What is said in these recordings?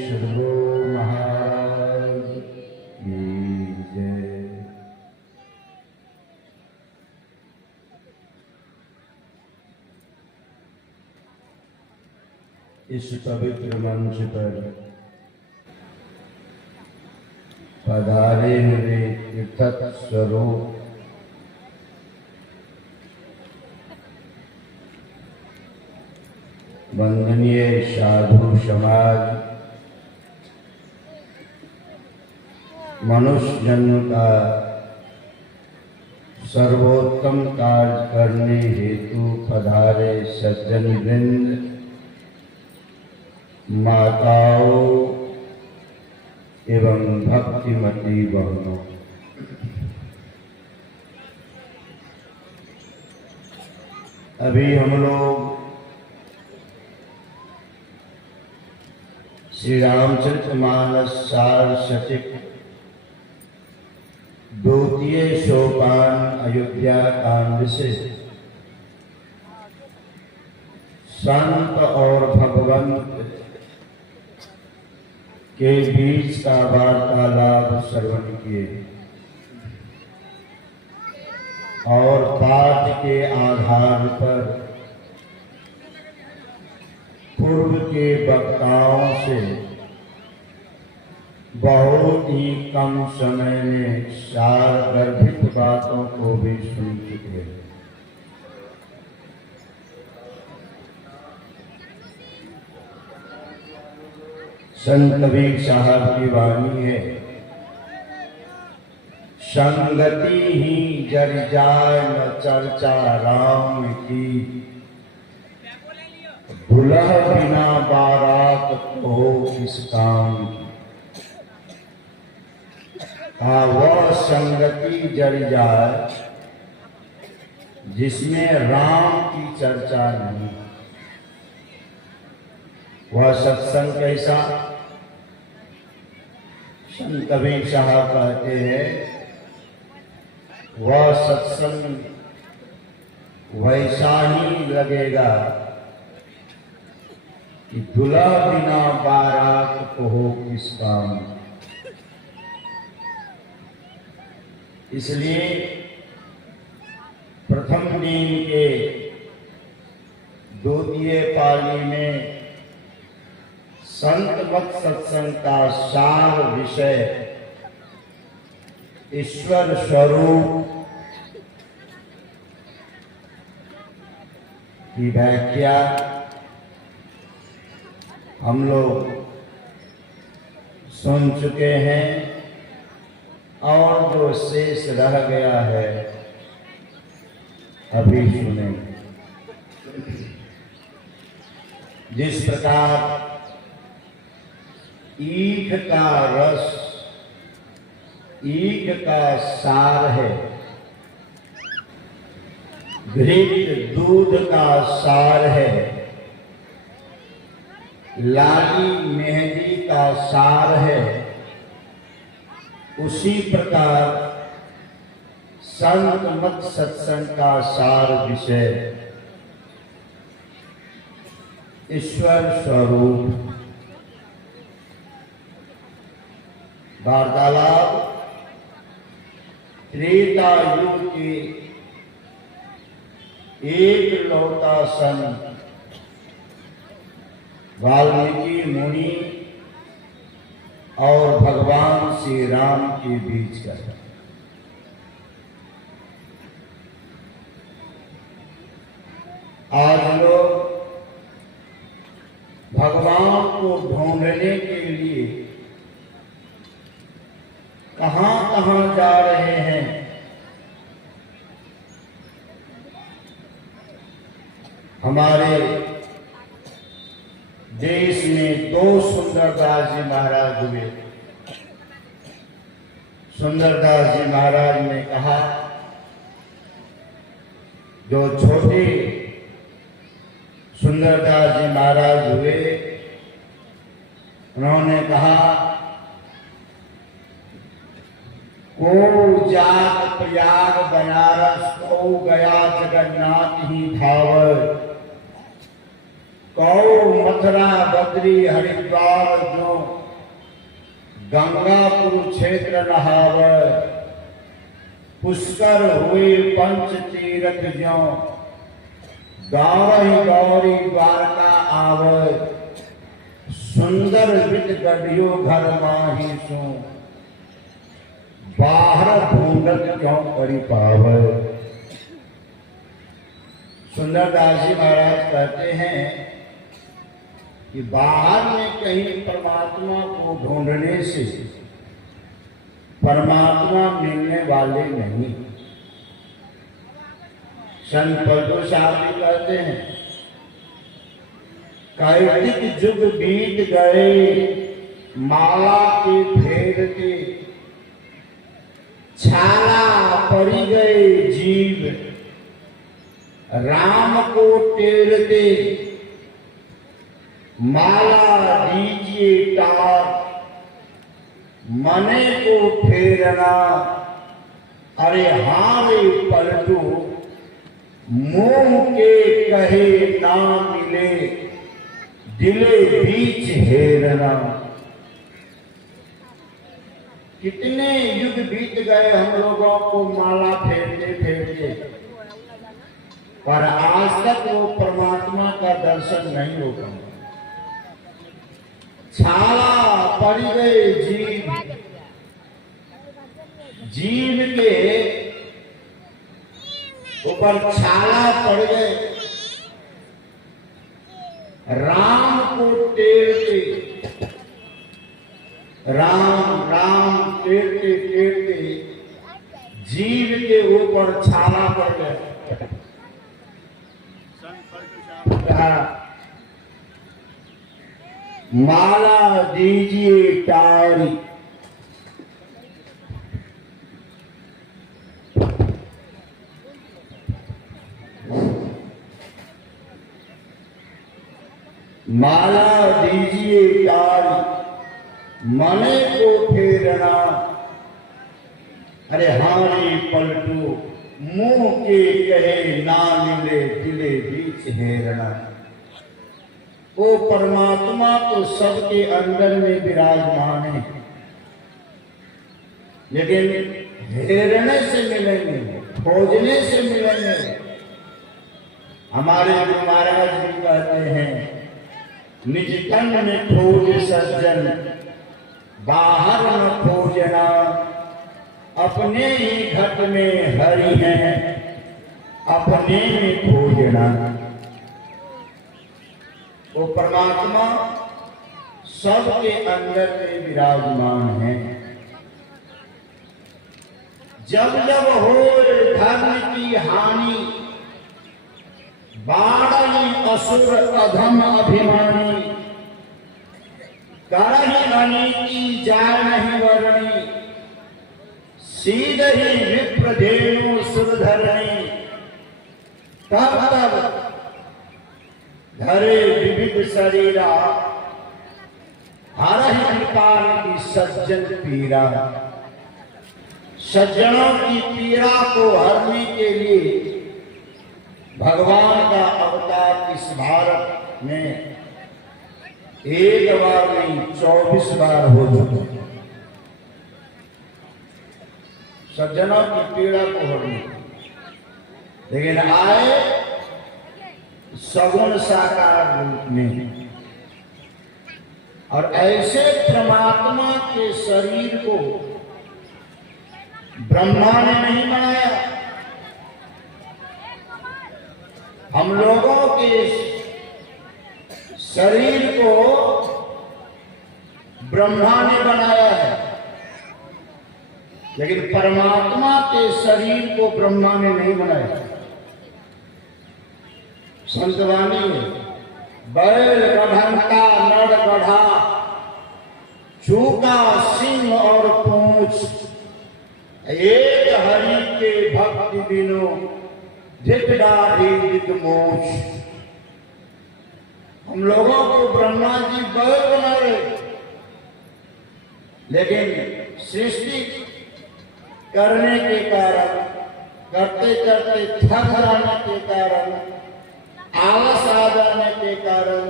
सदगुरु महाराज की जय। इस पवित्र मंच पर पधारे हुए तीर्थ स्वरूप वंदनीय साधु समाज, मनुष्य जन्म का सर्वोत्तम कार्य करने हेतु पधारे सज्जन वृंद, माताओं एवं भक्तिमती बहनों, अभी हम लोग श्री रामचरितमानस सार सचिव द्वितीय सोपान अयोध्या कांड से संत और भगवंत के बीच का वार्तालाप श्रवण किए और पाठ के आधार पर पूर्व के वक्ताओं से बहुत ही कम समय में सार गर्भित बातों को भी सुन चुके हैं। संत कबीर साहब की वाणी है, संगति ही जर जाय न चर्चा राम की, दुल्हा बिना बारात हो किस काम की। वह संगति जड़ जाए जिसमें राम की चर्चा नहीं। वह सत्संग कैसा? संत कबीर साहब कहते हैं, वह सत्संग वैसा ही लगेगा कि दुल्हा बिना बारात को हो किस काम। इसलिए प्रथम दिन के द्वितीय पाली में संत मत सत्संग का सार विषय ईश्वर स्वरूप की व्याख्या हम लोग सुन चुके हैं और जो शेष रह गया है अभी सुनेंगे। जिस प्रकार ईख का रस ईख का सार है, घृत दूध का सार है, लाली मेहंदी का सार है, उसी प्रकार संत मत सत्संग का सार विषय ईश्वर स्वरूप। वार्तालाप त्रेता युग के एक लौटा संत वाल्मीकि मुनि और भगवान श्री राम के बीच का। आज लोग भगवान को ढूंढने के लिए कहां कहां जा रहे हैं। हमारे देश में दो सुंदरदास जी महाराज हुए। सुंदरदास जी महाराज ने कहा, जो छोटे सुंदरदास जी महाराज हुए, उन्होंने कहा, को जात प्रयाग बनारस, को गया जगन्नाथ ही धावर, कौ मथुरा बद्री हरिद्वार जो गंगा कुरुक्षेत्र नहावै, पुष्कर हुए पंच तीरथ ज्यों गावहि गौरी द्वारका आवै, सुंदर विद गढ़ियो घर माही सो बाहर ढूंढत क्यों करी पावै। सुंदरदास जी महाराज कहते हैं कि बाहर में कहीं परमात्मा को ढूंढने से परमात्मा मिलने वाले नहीं। संत पल्लू साहब भी कहते हैं, कैतिक जुग बीत गए माला के फेरते, छाला पड़ी गए जीव राम को टेरते, माला दीजिए टार मने को फेरना, अरे हाँ रे पलटू मुंह के कहे ना मिले, दिले बीच हेरना। कितने युग बीत गए हम लोगों को माला फेरते फेरते, पर आज तक वो परमात्मा का दर्शन नहीं हो पाया। छाला पड़ गए जीव के ऊपर छाला पड़ गए, राम को टेरते, राम राम टेरते टेरते जीव के ऊपर छाला पड़ गए। माला दीजिए टारी, माला दीजिए टारी मने को फेरना, अरे हारे पलटू मुंह के कहे ना मिले, दिले बीच हेरना। वो परमात्मा तो सबके अंदर में विराजमान है, लेकिन हेरने से मिलेंगे, खोजने से मिलेंगे। हमारे गुरु महाराज भी कहते हैं, निज तन में खोज सज्जन बाहर न खोजना, अपने ही घट में हरि है अपने में खोजना। वो परमात्मा सबके अंदर में विराजमान है। जब जब हो धर्म की हानि, बाढ़ी असुर अधम अभिमानी, करहि अनीति जाय नहीं वर्णी, सीधहि विप्रधेनु सुरधरणी, तब तब धरे विविध शरीरा, हरहि कृपाल की सज्जन पीरा। सज्जनों की पीड़ा को हरने के लिए भगवान का अवतार इस भारत में एक बार नहीं 24 बार हो चुका। सज्जनों की पीड़ा को हरने, लेकिन आए सगुण साकार रूप में, और ऐसे परमात्मा के शरीर को ब्रह्मा ने नहीं बनाया। हम लोगों के शरीर को ब्रह्मा ने बनाया है, लेकिन परमात्मा के शरीर को ब्रह्मा ने नहीं बनाया। संतवाणी बैल गढ़ंता नर गढ़ा, चूका सिंह और पूंछ, एक हरि के भक्ति बिनो धिक मोच। हम लोगों को ब्रह्मा जी बैल बना रहे, लेकिन सृष्टि करने के कारण, करते करते थक जाने के कारण आलस आ जाने के कारण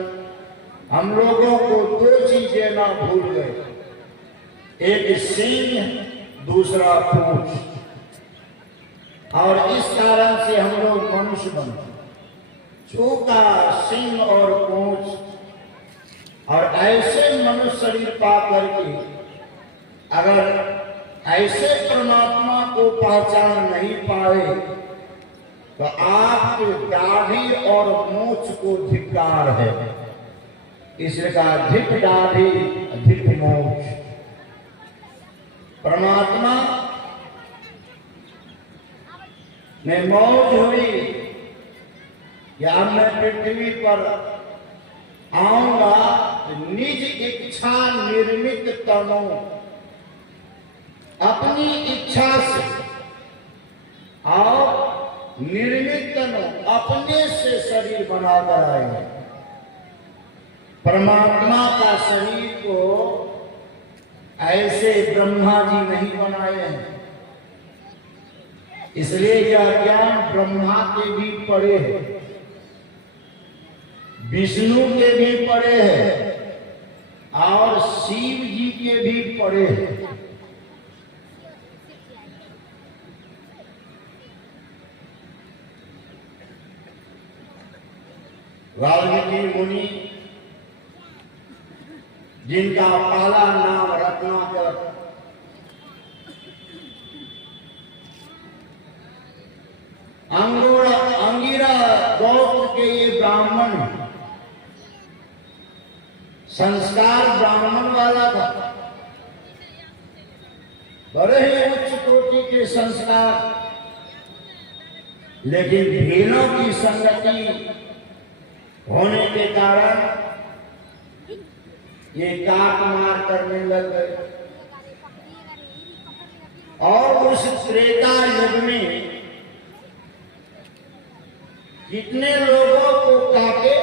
हम लोगों को दो चीजें ना भूल गए, एक सिंह दूसरा पूंछ, और इस कारण से हम लोग मनुष्य बने। चूका सिंह और पूंछ, और ऐसे मनुष्य शरीर पा करके अगर ऐसे परमात्मा को पहचान नहीं पाए तो आपके दाढ़ी और मूछ को धिक्कार है। इसलिए कहा धिक दाढ़ी धिक मूछ। परमात्मा में मौज हुई या मैं पृथ्वी पर आऊंगा निज इच्छा निर्मित तनु, अपनी इच्छा से और निर्मित तनु अपने से शरीर बनाकर आएंगे। परमात्मा का शरीर को ऐसे ब्रह्मा जी नहीं बनाए हैं, इसलिए यह ज्ञान ब्रह्मा के भी पड़े है, विष्णु के भी पड़े हैं और शिव जी के भी पड़े हैं। वाल्मीकि मुनि जिनका पहला नाम रत्नाकर, अंगिरा गोत्र के ये ब्राह्मण, संस्कार ब्राह्मण वाला था, बड़े ही उच्च कोटि के संस्कार, लेकिन भीलों की संगति होने के कारण ये काट मार करने लग गए। और उस त्रेता युग में कितने लोगों को काटे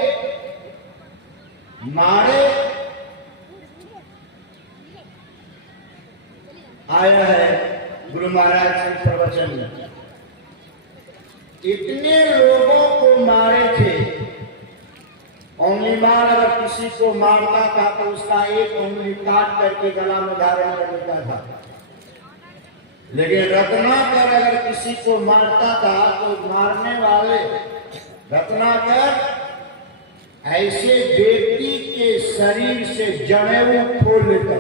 मारे आया है गुरु महाराज के प्रवचन में। इतने लोगों को मारे थे, उंगली मार अगर किसी को मारता था तो उसका एक उंगली काट करके गला में धारण कर लेता था, लेकिन रत्नाकर अगर किसी को मारता था तो मारने वाले रत्नाकर ऐसे व्यक्ति के शरीर से जनेऊ खोल लेता।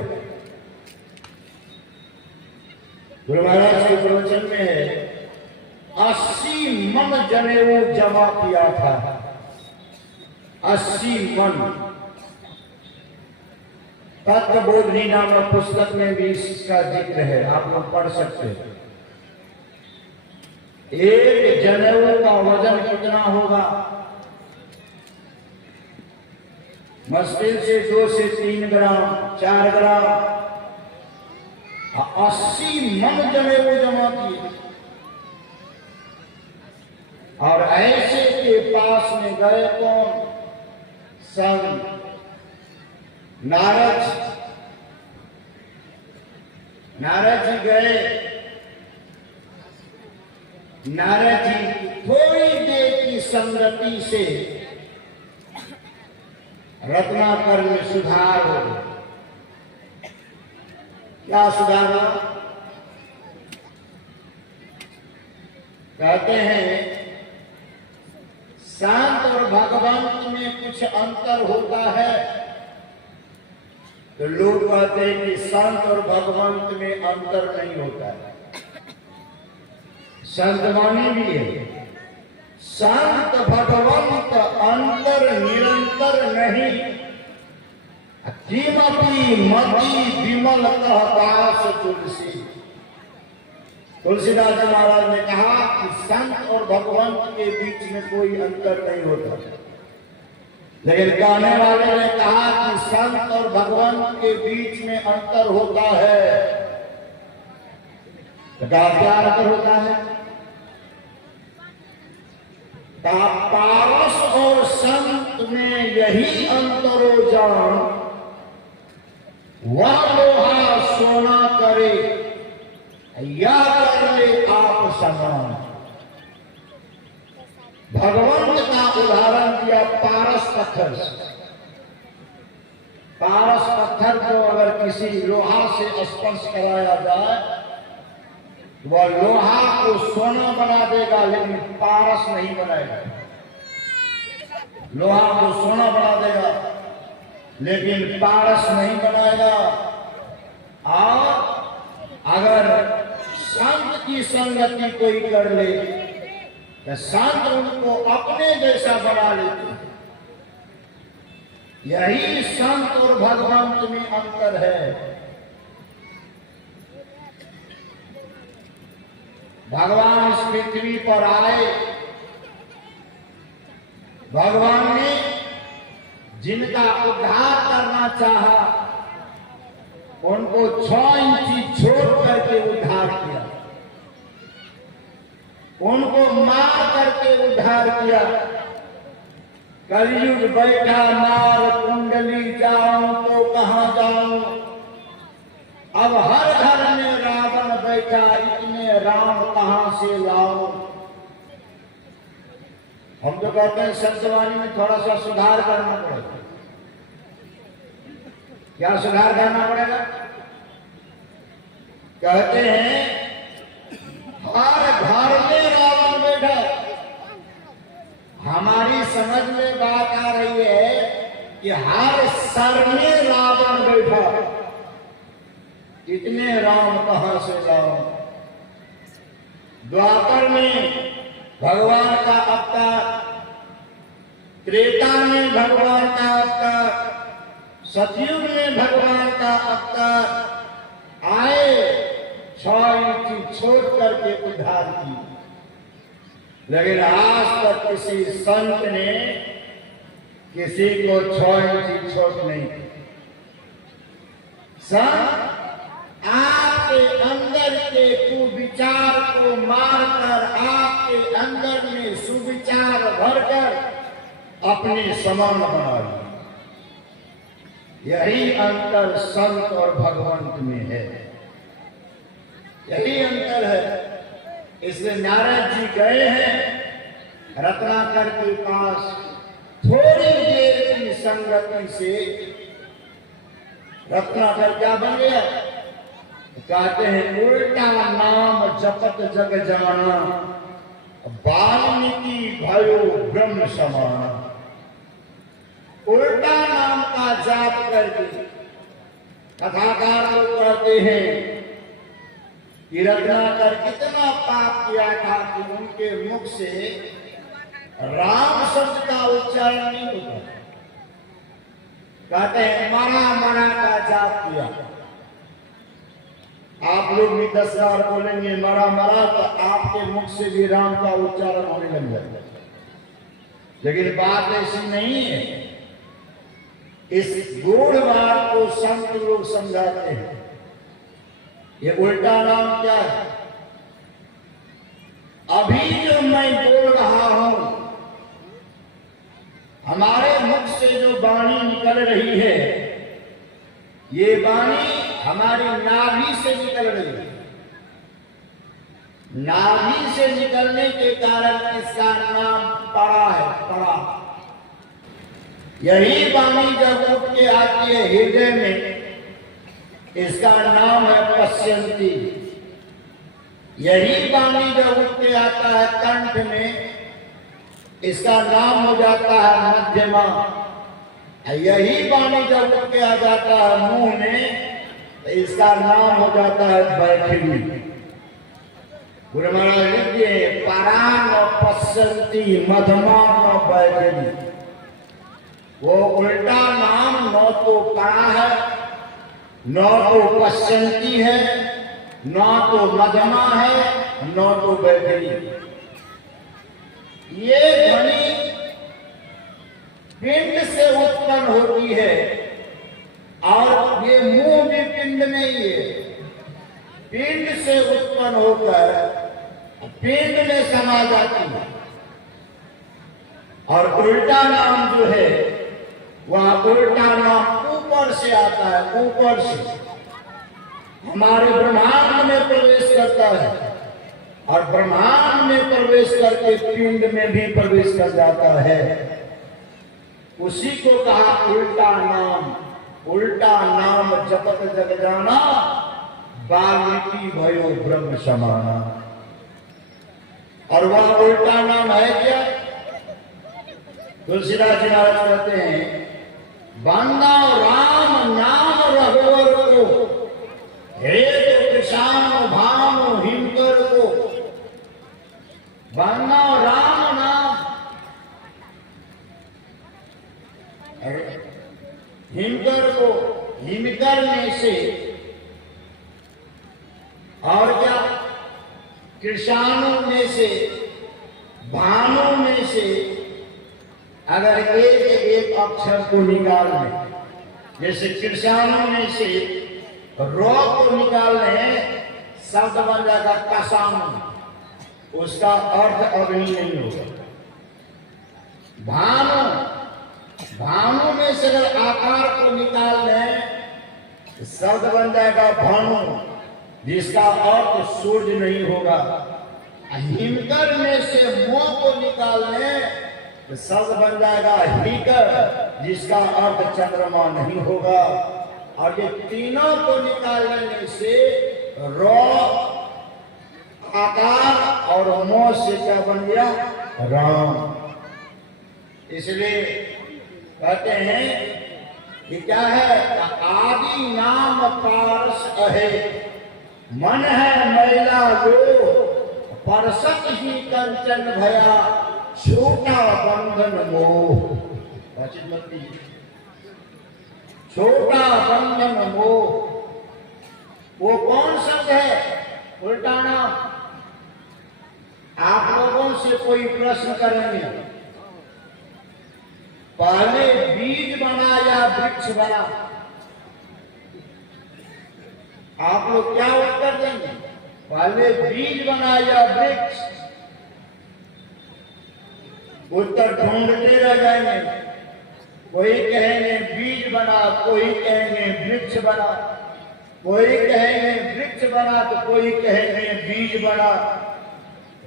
गुरु महाराज के प्रवचन में है 80 मन जनेऊ जमा किया था, 80 मन। तत्वबोधनी नामक पुस्तक में भी इसका जिक्र है, आप लोग पढ़ सकते हैं। एक जनेऊ का वजन कितना होगा? मुश्किल से 2 से 3 ग्राम, 4 ग्राम। 80 मन जनेऊ जमा किए और ऐसे के पास में गए कौन? संत नारद जी गए। नारद जी थोड़ी देर की संगति से रत्नाकर में सुधार हो। क्या सुधार हो? कहते हैं शांत और भगवंत में कुछ अंतर होता है, तो लोग कहते हैं कि संत और भगवंत में अंतर नहीं होता है। संतवाणी भी है, संत भगवंत अंतर निरंतर नहीं। किमपि मति विमल कहतास तुलसी। तुलसीदास जी महाराज ने कहा कि संत और भगवंत के बीच में कोई अंतर नहीं होता, लेकिन कहने वाले ने कहा कि संत और भगवंत के बीच में अंतर होता है। तो क्या अंतर होता है? पारस और संत में यही अंतरो जान, वह लोहा सोना करे या कर ले आप समान। भगवंत का उदाहरण पत्थर से। पारस पत्थर को अगर किसी लोहा से स्पर्श कराया जाए वह लोहा को सोना बना देगा, लेकिन पारस नहीं बनाएगा। लोहा को सोना बना देगा लेकिन पारस नहीं बनाएगा। और अगर संत की संगति कोई कर ले तो संत उनको अपने जैसा बना लेते हैं। यही संत और भगवंत में अंतर है। भगवान इस पृथ्वी पर आए, भगवान ने जिनका उद्धार करना चाहा उनको 6 इंची छोड़ करके उद्धार किया, उनको मार करके उद्धार किया। कलयुग बैठा मार कुंडली जाऊं तो कहां जाऊं, अब हर घर में रावण बैठा इतने राम कहां से लाऊं। हम तो कहते हैं संतवाणी में थोड़ा सा सुधार करना पड़ेगा। क्या सुधार करना पड़ेगा? कहते हैं हर घर में रावण बैठा। हमारी समझ में बात आ रही है कि हर सर में रावण बैठा, इतने राम कहां से लाऊं। द्वापर में भगवान का अवतार, त्रेता में भगवान का अवतार, सतयुग में भगवान का अवतार आए, 6 इंची छोड़ करके उद्धार की। लेकिन आज तक किसी संत ने किसी को 6 इंची छोट नहीं की। संत आपके अंदर के कुविचार को मारकर आपके अंदर में सुविचार भरकर अपने समान बना लिया। यही अंतर संत और भगवंत में है, यही अंतर है। इसलिए नारद जी गए हैं रत्नाकर के पास, थोड़ी देर की संगति से रत्नाकर क्या बन गया? कहते हैं उल्टा नाम जपत जग जाना, वाल्मीकि भयो ब्रह्म समाना। उल्टा नाम का जाप करके कथाकार लोग कहते हैं कि रत्नाकर कितना पाप किया था कि उनके मुख से राम शब्द का उच्चारण नहीं होता। कहते हैं मरा मरा का जाप किया। आप लोग भी 10 बार बोलेंगे मरा मरा तो आपके मुख से भी राम का उच्चारण होने लग जाएगा। लेकिन बात ऐसी नहीं है। इस गूढ़ बात को संत लोग समझाते हैं। ये उल्टा नाम क्या है? अभी जो मैं बोल रहा हूं, हमारे मुख से जो वाणी निकल रही है, ये वाणी हमारी नाभि से निकल रही है। नाभि से निकलने के कारण इसका नाम परा है, परा। यही वाणी जब उठ के आती है हृदय में, इसका नाम है पश्यंती। यही वाणी जब उठ के आता है कंठ में, इसका नाम हो जाता है मध्यमा। यही वाणी जब उठ के आ जाता है मुंह में, तो इसका नाम हो जाता है बैठनी। गुरु महाराज लिखिए परान पश्यंती मध्यमा न बैठनी। वो उल्टा नाम न तो परा है, न तो पश्यंती है, न तो मध्यमा है, न तो बैठनी। ये ध्वनि पिंड से उत्पन्न होती है और ये मुंह भी पिंड में ही है। पिंड से उत्पन्न होकर पिंड में समा जाती है। और उल्टा नाम जो है वह उल्टा नाम ऊपर से आता है, ऊपर से हमारे ब्रह्मांड में प्रवेश करता है और ब्रह्मांड में प्रवेश करके पिंड में भी प्रवेश कर जाता है। उसी को कहा उल्टा नाम। उल्टा नाम जपत जग जाना, वाल्मीकि भयो ब्रह्म समाना। और वह उल्टा नाम है क्या? तुलसीदास जी महाराज कहते हैं, बंदा राम नाम रघुवर को, हे किसान भानु हिमकर को। बंदा राम नाम, हिमकर को, हिमकर में से, और क्या, कृषाणु में से, भानु में से अगर एक अक्षर को निकाल लें, जैसे कृषाणु में से रो को निकाल लें, शब्द बन जाएगा कसानु, उसका अर्थ अग्नि नहीं होगा। भानु, भानु में से अगर आकार को निकाल लें, शब्द बन जाएगा भानु, जिसका अर्थ सूर्य नहीं होगा। हिमकर में से मोह को निकाल लें तो शब्द बन जाएगा हिकर, जिसका अर्थ चंद्रमा नहीं होगा। और ये तीनों को निकाल लेने से रो, आकार और मोह से क्या बन गया? राम। इसलिए कहते हैं कि क्या है? आदि नाम पारस अहे, मन है मैला लो, परसत ही कंचन भया, छोटा बंधन मोह। छोटा बंधन मोह, वो कौन शब्द है? उल्टा नाम। आप लोगों से कोई प्रश्न करेंगे, पहले बीज बना या वृक्ष बना? आप लोग क्या उत्तर देंगे? पहले बीज बना या वृक्ष? उत्तर ढूंढते रह जाएंगे। कोई कहेंगे बीज बना, कोई कहेंगे वृक्ष बना, कोई कहेंगे वृक्ष बना तो कोई कहेंगे बीज बना।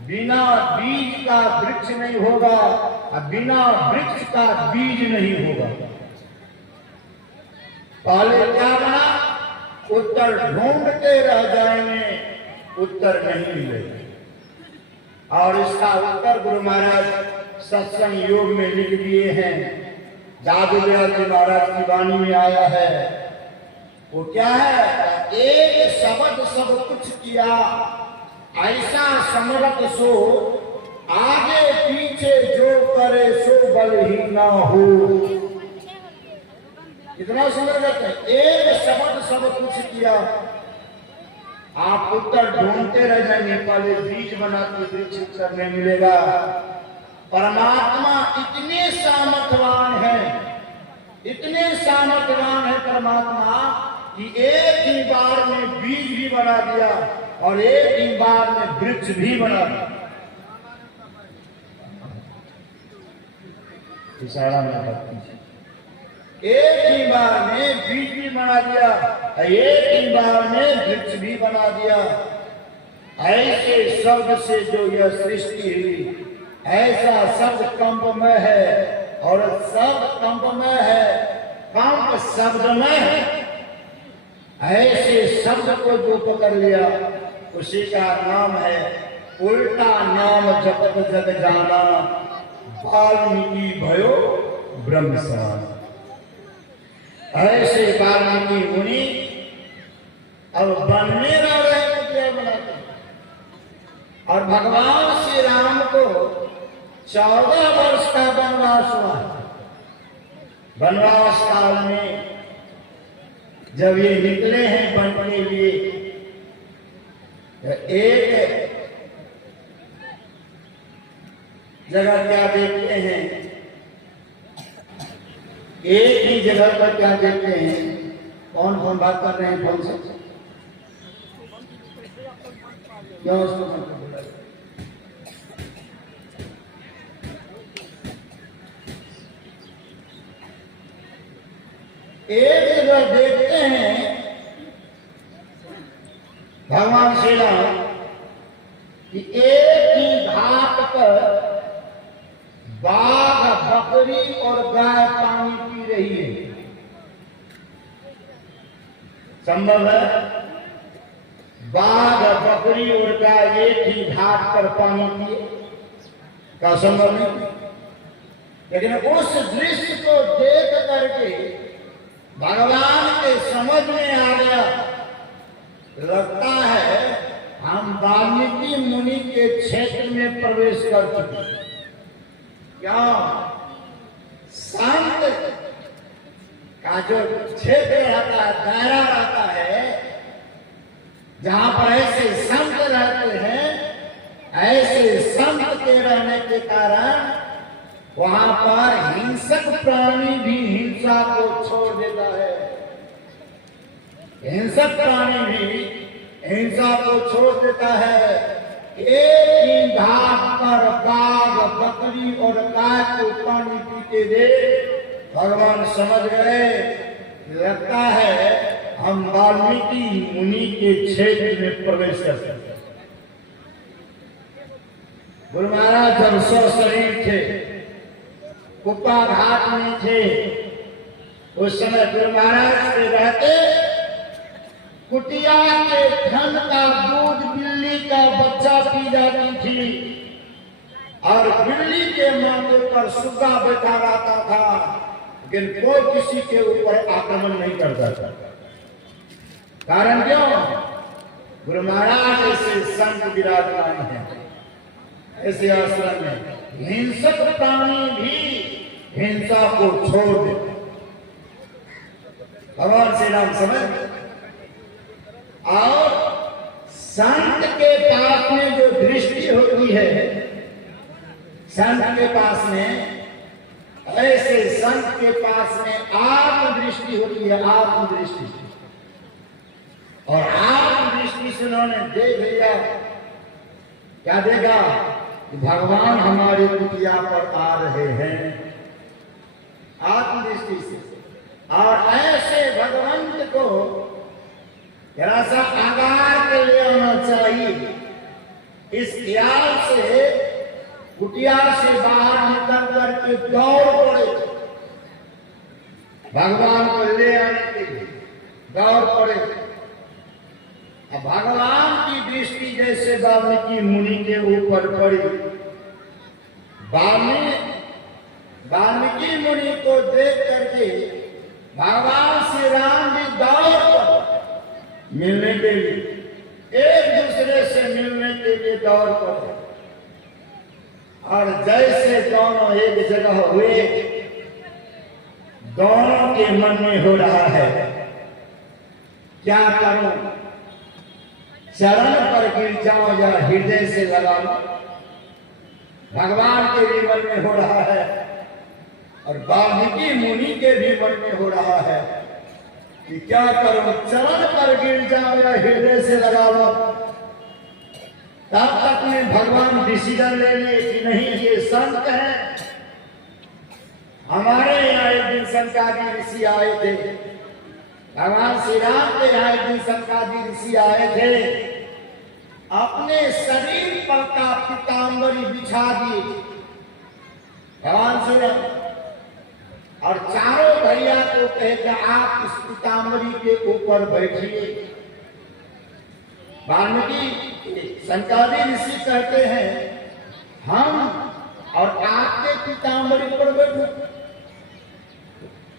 बिना बीज का वृक्ष नहीं होगा और बिना वृक्ष का बीज नहीं होगा। पहले क्या बना? उत्तर ढूंढते रह जाएंगे, उत्तर नहीं मिलेगा। और इसका उत्तर गुरु महाराज सत्संग योग में लिख दिए हैं। जादू दयाल जी महाराज की वाणी में आया है। वो क्या है? एक शब्द सब कुछ किया, ऐसा समरत सो, आगे पीछे जो करे सो बल ही ना हो। कितना सुंदर कहते हैं, एक शब्द सब कुछ किया। आप उत्तर ढूंढते रह जाएंगे, पहले बीज बनाते वृक्ष उत्तर नहीं मिलेगा। परमात्मा इतने सामर्थ्यवान है, इतने सामर्थ्यवान है परमात्मा कि एक ही बार में बीज भी बना दिया और एक ही बार में वृक्ष भी बना दिया। इशारा में एक ही बार में बीज भी बना दिया, एक ही बार में वृक्ष भी बना दिया। ऐसे शब्द से जो यह सृष्टि हुई, ऐसा शब्द कंप में है और शब्द कंप में है, कंप शब्द में है। ऐसे शब्द को जो पकड़ लिया उसी का नाम है उल्टा नाम जपत जग जाना, वाल्मीकि भयो ब्रह्म समाना। ऐसे वाल्मीकि मुनि अब बनने रहे क्या बनाते। और भगवान श्री राम को 14 वर्ष का वनवास हुआ। वनवास काल में जब ये निकले हैं वन के लिए, तो एक जगह क्या देखते हैं, एक ही जगह पर क्या देखते हैं। कौन कौन बात कर रहे हैं फोन से? क्यों उसको एक जगह देखते हैं भगवान श्री राम कि एक ही घाट पर बाघ, बकरी और गाय संभव है? बाघ बकरी और गाय एक ही घाट पर पानी पिए? क्या संभव नहीं? लेकिन उस दृश्य को देख करके भगवान के समझ में आ गया, लगता है हम वाल्मीकि मुनि के क्षेत्र में प्रवेश कर चुके। क्या संत का जो क्षेत्र रहता है, दायरा रहता है, जहां पर ऐसे संत रहते हैं, ऐसे संत के रहने के कारण वहां पर हिंसक प्राणी भी हिंसा को छोड़ देता है। हिंसक प्राणी भी हिंसा को छोड़ देता है। एक ही घाट पर बाघ बकरी और गाय को पानी पीते देख भगवान समझ गए, लगता है हम वाल्मीकि मुनि के क्षेत्र में प्रवेश कर सकते हैं। गुरु महाराज जब सशरीर थे, कुप्पा घाट में थे, उस समय गुरु महाराज से रहते कुटिया के धन का दूध बिल्ली का बच्चा पी जाती थी और बिल्ली के माथे पर सुग्गा बैठा रहता था, लेकिन कोई किसी के ऊपर आक्रमण नहीं करता था। कारण क्यों? गुरु महाराज ऐसे संत विराजमान है, ऐसे आश्रम में हिंसक प्राणी भी हिंसा को छोड़ दे। भगवान श्री राम समझ। और संत के पास में जो दृष्टि होती है, संत के पास में, ऐसे संत के पास में आत्मदृष्टि होती है, आत्मदृष्टि। और आत्मदृष्टि से उन्होंने देख लिया, क्या देखा? भगवान हमारे कुटिया पर आ रहे हैं, आत्मदृष्टि से। और ऐसे भगवंत को जरा सा आगार के लिए आना चाहिए। इस ख्याल से कुटिया से बाहर निकल करके दौड़ पड़े, भगवान को ले आने के लिए दौड़ पड़े। अब भगवान की दृष्टि जैसे वाल्मीकि मुनि के ऊपर पड़ी, वाल्मीकि मुनि को देख करके भगवान श्री राम भी दौड़ पड़े मिलने के लिए, एक दूसरे से मिलने के लिए दौड़ पड़े। और जैसे दोनों एक जगह हुए, दोनों के मन में हो रहा है क्या करूं, चरण पर गिर जाऊं या हृदय से लगा लूं। भगवान के भी मन में हो रहा है और वाल्मीकि मुनि के भी मन में हो रहा है कि क्या करूं, चरण पर गिर जाऊं या हृदय से लगा लो। तब तक में भगवान डिसीजन ले लिए कि नहीं, ये संत है। हमारे यहाँ एक दिन संकादी ऋषि आए थे, भगवान श्री राम के यहाँ एक दिन संकादी ऋषि आए थे, अपने शरीर पर का पीताम्बरी बिछा दिए भगवान श्री राम, और चारों भैया को कहते आप इस पीताम्बरी के ऊपर बैठिए। वाल्मीकि संकादी ऋषि कहते हैं हम और आपके पीताम्बरी पर बैठो,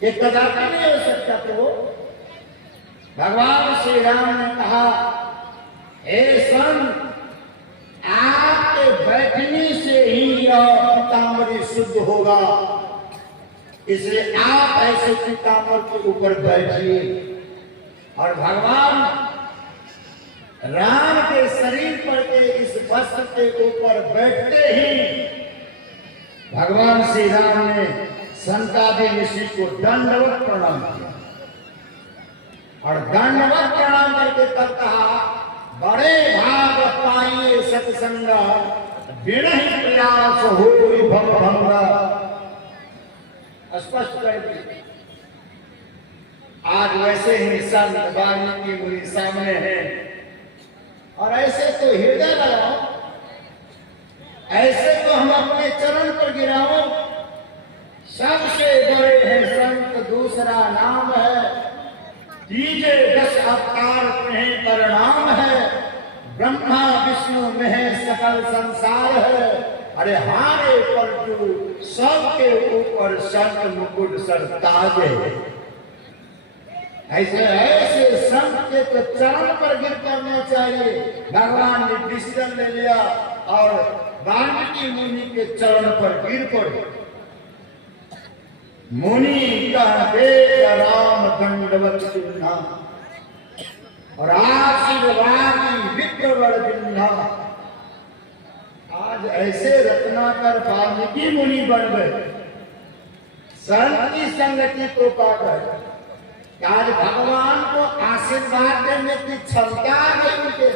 ये कदापि नहीं हो सकता। तो भगवान श्री राम ने कहा, हे संत, आपके बैठने से ही यह पीताम्बरी शुद्ध होगा, इसलिए आप ऐसे पीताम्बर के ऊपर बैठिए। और भगवान राम के शरीर पर के इस वस्त्र के ऊपर बैठते ही भगवान श्री राम ने संकादी ऋषि को दंडवत प्रणाम किया, और दंडवत प्रणाम करके तब कहा, बड़े भाग पाइए सत्संगा, बिना ही प्रयास हो भंगा। स्पष्ट कर दी। आज वैसे ही संत वाल्मीकि मुनि सामने हैं, और ऐसे तो हृदय लगाओ, ऐसे तो हम अपने चरण पर गिराओ। सबसे बड़े हैं संत, दूसरा नाम है, तीजे 10 अवतार तुम्हें परिणाम है, ब्रह्मा विष्णु में सकल संसार है। अरे हारे परंतु सबके ऊपर संत मुकुट सर ताज है। ऐसे ऐसे संत के तो चरण पर गिर पड़ना चाहिए। भगवान ने डिसीजन ले लिया और वाल्मीकि मुनि के चरण पर गिर पड़े। मुनि कहते राम दंडवत चिन्हा और आशीर्वादी विप्रवर चिन्हा। आज ऐसे रत्नाकर वाल्मीकि मुनि बन गए, संत की संगति को पाकर आज भगवान को आशीर्वाद देने की क्षमता है उनके।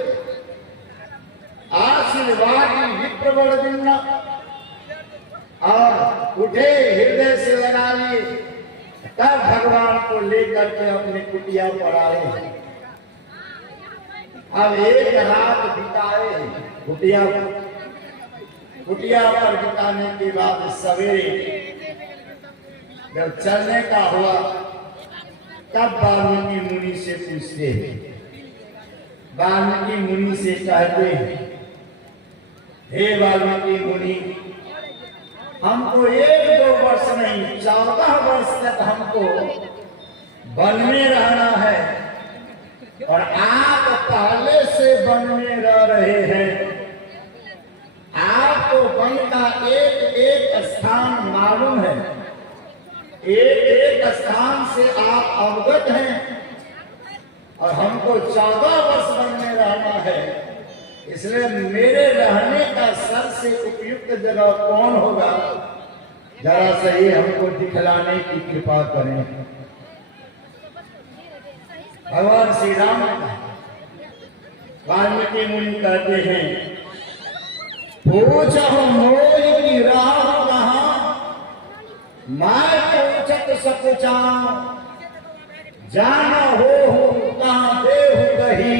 आशीर्वादी विप्रवर चिन्हा और उठे हृदय से लगा लिए, तब भगवान को लेकर के अपने कुटिया पर आए। अब एक रात बिताए कुटिया पर बिताने के बाद सवेरे जब चलने का हुआ, तब वाल्मीकि मुनि से पूछते हैं। वाल्मीकि मुनि से कहते हैं, हे वाल्मीकि मुनि, हमको 1-2 वर्ष नहीं 14 वर्ष तक हमको वन में रहना है और आप पहले से वन में रह रहे हैं। आपको वन का एक एक स्थान मालूम है, एक एक स्थान से आप अवगत हैं और हमको 14 वर्ष वन में रहना है। इसलिए मेरे रहने का सबसे उपयुक्त जगह कौन होगा, जरा सही हमको दिखलाने की कृपा करें। भगवान श्री राम वाल्मीकि मुनि कहते हैं, पूछो मोय की राह कहाँ, मैं पूछत सकुचा, जाना हो कहाँ देहु कही,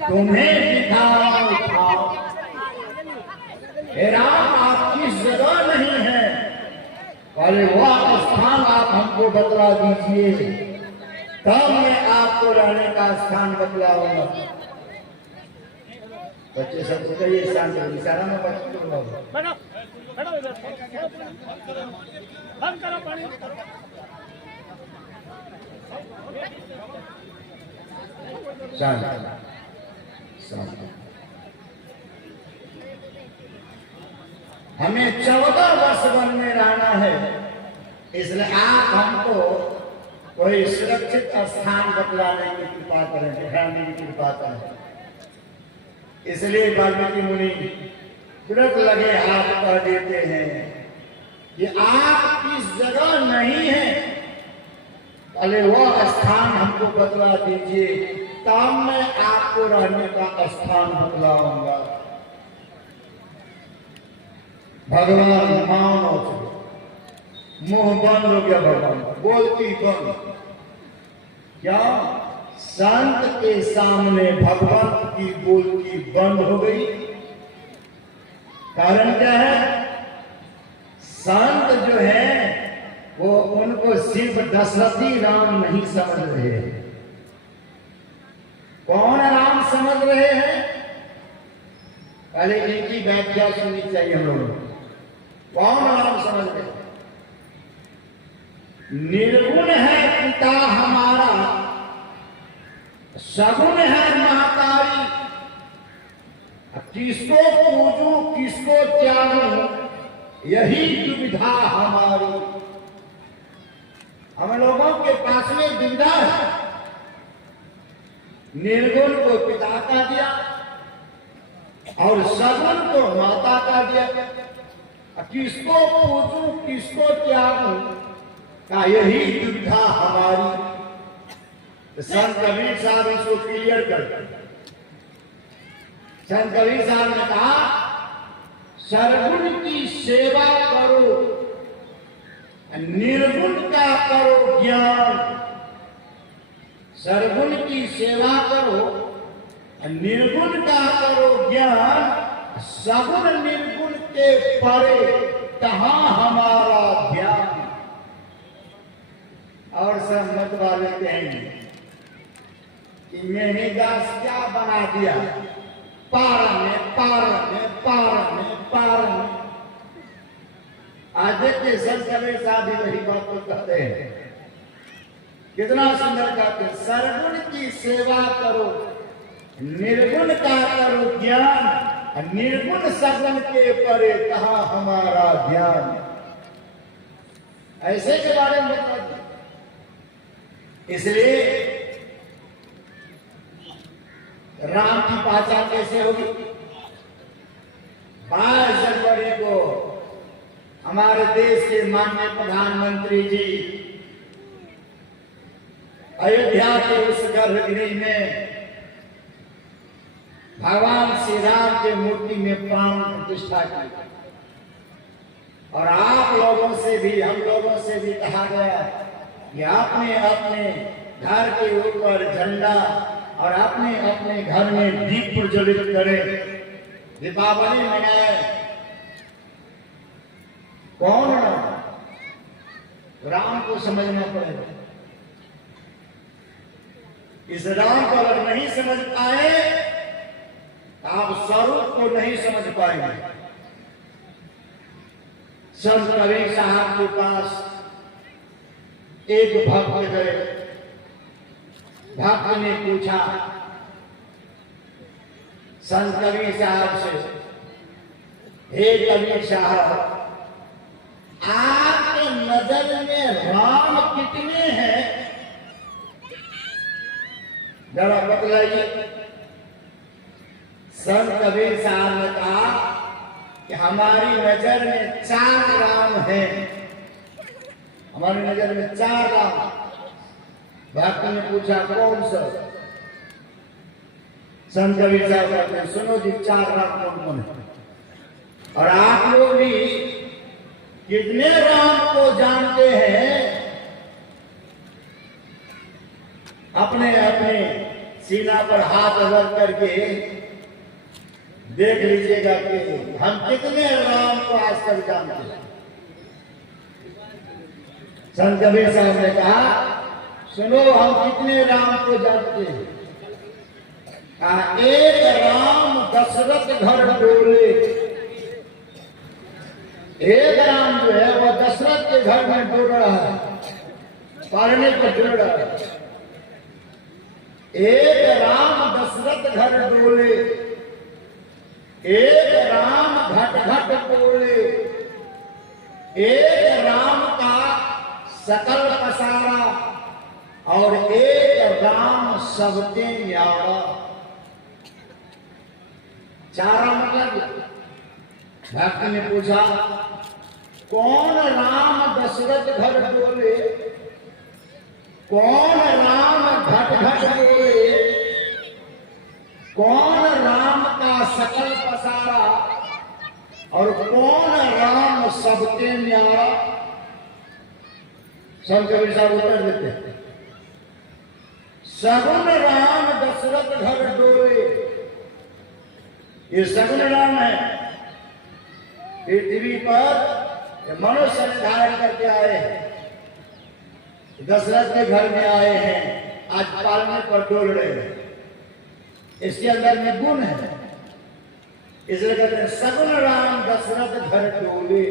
तुम्हें दिखाऊं था। हे राम, आप किस जगह नहीं है, पहले वह स्थान आप हमको बतला दीजिए, तब मैं आपको रहने का स्थान बतलाऊंगा। बच्चे सबको कहिए शांत हो, इशारा में बच्चे को शांत। हमें 14 वर्ष वन में रहना है, इसलिए आप हमको कोई सुरक्षित स्थान बतलाने की कृपा करें, दिखाने की कृपा करें। इसलिए वाल्मीकि मुनि तुरंत लगे हाथ कह देते हैं कि आप किस जगह नहीं है, पहले वह स्थान हमको बतला दीजिए, तब मैं आपको रहने का स्थान बतलाऊंगा। भगवान मानो मुंह बंद हो गया, भगवान बोलती बंद। क्या संत के सामने भगवान की बोलती बंद हो गई? कारण क्या है? संत जो है वो उनको सिर्फ दशरथी राम नहीं समझ रहे हैं। कौन राम समझ रहे हैं? पहले इनकी व्याख्या सुननी चाहिए हम लोगों को। कौन राम समझ रहे हैं? निर्गुण है पिता हमारा, सगुण है महतारी, किसको पूजूं किसको त्यागूं यही दुविधा हमारी। हम लोगों के पास में दुविधा है। निर्गुण को पिता का दिया और सगुण को माता का दिया, किसको पूजूं किसको त्यागूं का यही दुविधा हमारी। संत कबीर साहब इसको क्लियर करते। संत कबीर साहब ने कहा, सरगुण की सेवा करो, निर्गुण का करो ज्ञान। सरगुण की सेवा करो, निर्गुण का करो ज्ञान, सगुण निर्गुण के परे कहाँ हमारा ध्यान। और सब मत वाले कहेंगे कि मेहनीदास क्या बना दिया, पार में पार में पार में पार में। आज देखिए संत कबीर साहब भी वही बात को कहते हैं, कितना सुंदर कहते हैं, सरगुण की सेवा करो, निर्गुण का करो ज्ञान, निर्गुण सगुण के परे कहाँ हमारा ज्ञान। ऐसे के बारे में बताइए। इसलिए राम की पहचान कैसे होगी? 22 जनवरी को हमारे देश के माननीय प्रधानमंत्री जी अयोध्या के उस गर्भगृह में भगवान श्री राम के मूर्ति में प्राण प्रतिष्ठा की। और आप लोगों से भी, हम लोगों से भी कहा गया कि अपने अपने घर के ऊपर झंडा और अपने अपने घर में दीप प्रज्वलित करें, दीपावली मनाए। कौन? राम को समझना पड़ेगा। इस राम को अगर नहीं समझ पाए तो आप स्वरूप को नहीं समझ पाएंगे। संत कबीर साहब के पास एक भक्त गए। भक्त ने पूछा संत कबीर साहब से, हे कबीर साहब, आपके नजर में राम कितने हैं? जरा बतलाइए। संत कबीर साहब ने कहा कि हमारी नजर में 4 राम हैं, हमारी नजर में 4 राम। भक्त ने पूछा कौन सा? संत कबीर साहब कहते हैं, सुनो जी, 4 राम कौन कौन है? और आप लोग भी कितने राम को जानते हैं? अपने अपने सीना पर हाथ रख करके देख लीजिएगा कि हम कितने राम को आज तक जानते हैं। संत कबीर साहब ने कहा, सुनो, हम कितने राम को जानते हैं? एक राम दशरथ घर डोले। एक राम जो है वह दशरथ के घर में डोल रहा है, पालने पर डोल रहा है। एक राम दशरथ घर डोले, एक राम घट घट बोले, एक राम का सकल पसारा, और एक राम सबके न्यारा। 4 मतलब। भक्त ने पूछा, कौन राम दशरथ घर बोले, कौन राम घट घट बोले, कौन राम का सकल पसारा, और कौन राम सबके न्यारा? संत कबीर साहब उत्तर देते हैं, सगुन राम दशरथ घर डोले। ये सगुन राम है, पृथ्वी पर मनुष्य निर्धारण करके आए हैं, दशरथ के घर में आए हैं, आज पालने पर डोल रहे हैं। इसके अंदर में गुण है, इसलिए कहते हैं सगुन राम दशरथ घर डोले।